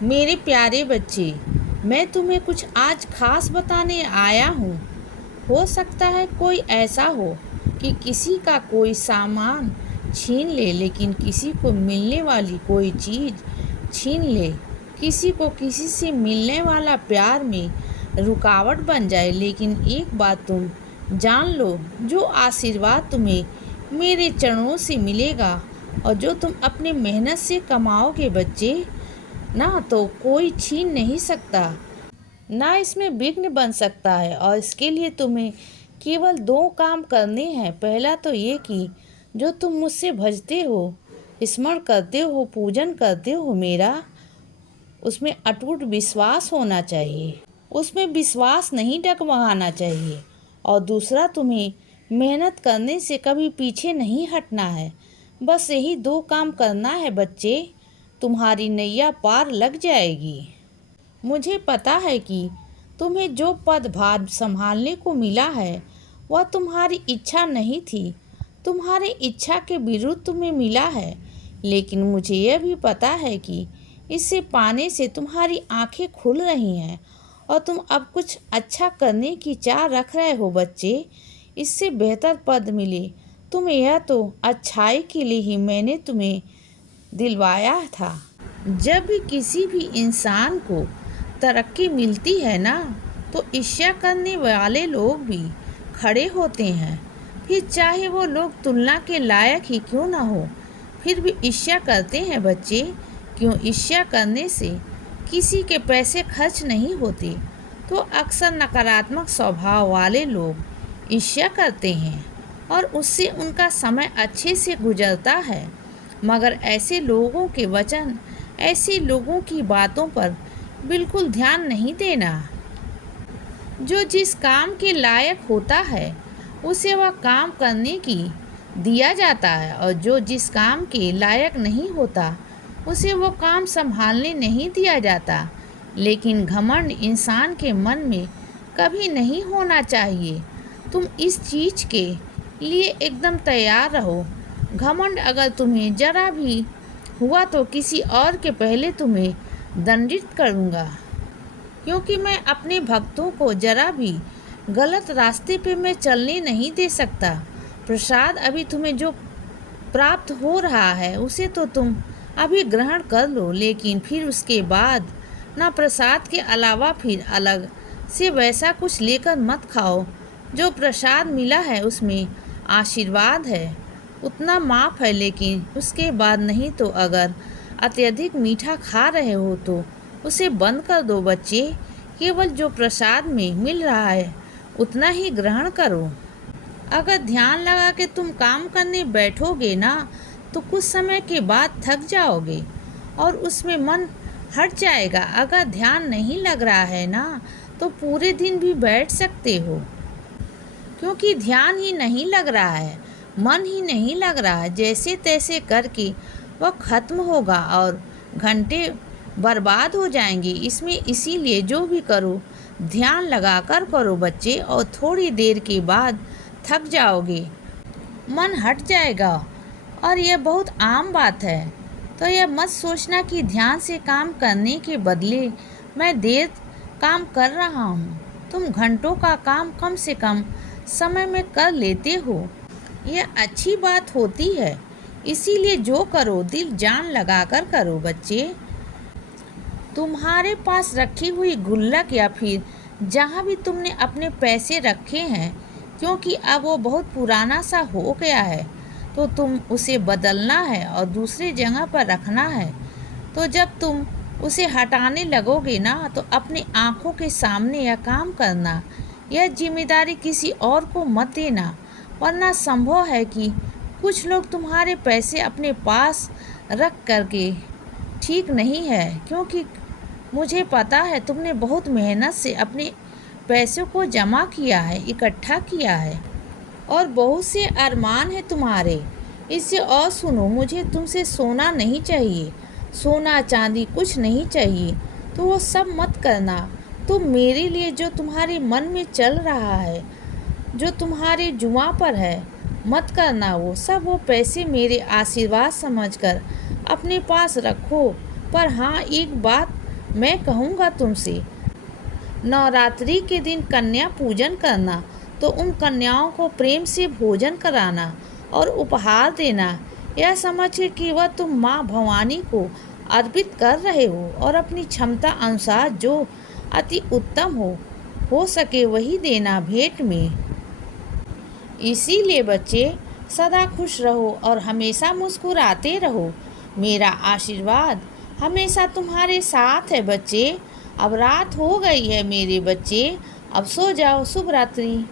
मेरे प्यारे बच्चे, मैं तुम्हें कुछ आज खास बताने आया हूँ। हो सकता है कोई ऐसा हो कि किसी का कोई सामान छीन ले, लेकिन किसी को मिलने वाली कोई चीज़ छीन ले। किसी को किसी से मिलने वाला प्यार में रुकावट बन जाए। लेकिन एक बात तुम जान लो, जो आशीर्वाद तुम्हें मेरे चरणों से मिलेगा और जो तुम अपनी मेहनत से कमाओगे बच्चे, ना तो कोई छीन नहीं सकता, ना इसमें विघ्न बन सकता है। और इसके लिए तुम्हें केवल दो काम करने हैं। पहला तो ये कि जो तुम मुझसे भजते हो, स्मरण करते हो, पूजन करते हो मेरा, उसमें अटूट विश्वास होना चाहिए, उसमें विश्वास नहीं डगमगाना चाहिए। और दूसरा, तुम्हें मेहनत करने से कभी पीछे नहीं हटना है। बस यही दो काम करना है बच्चे, तुम्हारी नैया पार लग जाएगी। मुझे पता है कि तुम्हें जो पदभार संभालने को मिला है वह तुम्हारी इच्छा नहीं थी, तुम्हारी इच्छा के विरुद्ध तुम्हें मिला है। लेकिन मुझे यह भी पता है कि इसे पाने से तुम्हारी आंखें खुल रही हैं और तुम अब कुछ अच्छा करने की चाह रख रहे हो बच्चे। इससे बेहतर पद मिले तुम्हें, यह तो अच्छाई के लिए ही मैंने तुम्हें दिलवाया था। जब भी किसी भी इंसान को तरक्की मिलती है ना, तो ईर्ष्या करने वाले लोग भी खड़े होते हैं। फिर चाहे वो लोग तुलना के लायक ही क्यों ना हो, फिर भी ईर्ष्या करते हैं बच्चे। क्यों? ईर्ष्या करने से किसी के पैसे खर्च नहीं होते। तो अक्सर नकारात्मक स्वभाव वाले लोग ईर्ष्या करते हैं और उससे उनका समय अच्छे से गुजरता है। मगर ऐसे लोगों के वचन, ऐसे लोगों की बातों पर बिल्कुल ध्यान नहीं देना। जो जिस काम के लायक होता है उसे वह काम करने की दिया जाता है, और जो जिस काम के लायक नहीं होता उसे वो काम संभालने नहीं दिया जाता। लेकिन घमंड इंसान के मन में कभी नहीं होना चाहिए। तुम इस चीज़ के लिए एकदम तैयार रहो। घमंड अगर तुम्हें जरा भी हुआ तो किसी और के पहले तुम्हें दंडित करूँगा, क्योंकि मैं अपने भक्तों को जरा भी गलत रास्ते पे मैं चलने नहीं दे सकता। प्रसाद अभी तुम्हें जो प्राप्त हो रहा है उसे तो तुम अभी ग्रहण कर लो, लेकिन फिर उसके बाद ना प्रसाद के अलावा फिर अलग से वैसा कुछ लेकर मत खाओ। जो प्रसाद मिला है उसमें आशीर्वाद है, उतना माफ़ है, लेकिन उसके बाद नहीं। तो अगर अत्यधिक मीठा खा रहे हो तो उसे बंद कर दो बच्चे। केवल जो प्रसाद में मिल रहा है उतना ही ग्रहण करो। अगर ध्यान लगा के तुम काम करने बैठोगे ना, तो कुछ समय के बाद थक जाओगे और उसमें मन हट जाएगा। अगर ध्यान नहीं लग रहा है ना, तो पूरे दिन भी बैठ सकते हो, क्योंकि ध्यान ही नहीं लग रहा है, मन ही नहीं लग रहा है। जैसे तैसे करके वह खत्म होगा और घंटे बर्बाद हो जाएंगे इसमें। इसीलिए जो भी करो ध्यान लगाकर करो बच्चे, और थोड़ी देर के बाद थक जाओगे, मन हट जाएगा। और यह बहुत आम बात है। तो यह मत सोचना कि ध्यान से काम करने के बदले मैं देर काम कर रहा हूँ। तुम घंटों का काम कम से कम समय में कर लेते हो, यह अच्छी बात होती है। इसीलिए जो करो दिल जान लगाकर करो बच्चे। तुम्हारे पास रखी हुई गुल्लक या फिर जहाँ भी तुमने अपने पैसे रखे हैं, क्योंकि अब वो बहुत पुराना सा हो गया है, तो तुम उसे बदलना है और दूसरी जगह पर रखना है। तो जब तुम उसे हटाने लगोगे ना, तो अपनी आँखों के सामने यह काम करना। यह जिम्मेदारी किसी और को मत देना, वरना संभव है कि कुछ लोग तुम्हारे पैसे अपने पास रख करके ठीक नहीं है, क्योंकि मुझे पता है तुमने बहुत मेहनत से अपने पैसों को जमा किया है, इकट्ठा किया है, और बहुत से अरमान है तुम्हारे। इससे और सुनो, मुझे तुमसे सोना नहीं चाहिए, सोना चांदी कुछ नहीं चाहिए। तो वो सब मत करना। तो मेरे लिए जो तुम्हारे मन में चल रहा है, जो तुम्हारे जुआ पर है, मत करना वो सब। वो पैसे मेरे आशीर्वाद समझकर अपने पास रखो। पर हाँ, एक बात मैं कहूँगा तुमसे, नवरात्रि के दिन कन्या पूजन करना, तो उन कन्याओं को प्रेम से भोजन कराना और उपहार देना, यह समझ के कि वह तुम माँ भवानी को अर्पित कर रहे हो और अपनी क्षमता अनुसार जो अति उत्तम हो सके वही देना भेंट में। इसीलिए बच्चे, सदा खुश रहो और हमेशा मुस्कुराते रहो। मेरा आशीर्वाद हमेशा तुम्हारे साथ है बच्चे। अब रात हो गई है मेरे बच्चे, अब सो जाओ। शुभ रात्रि।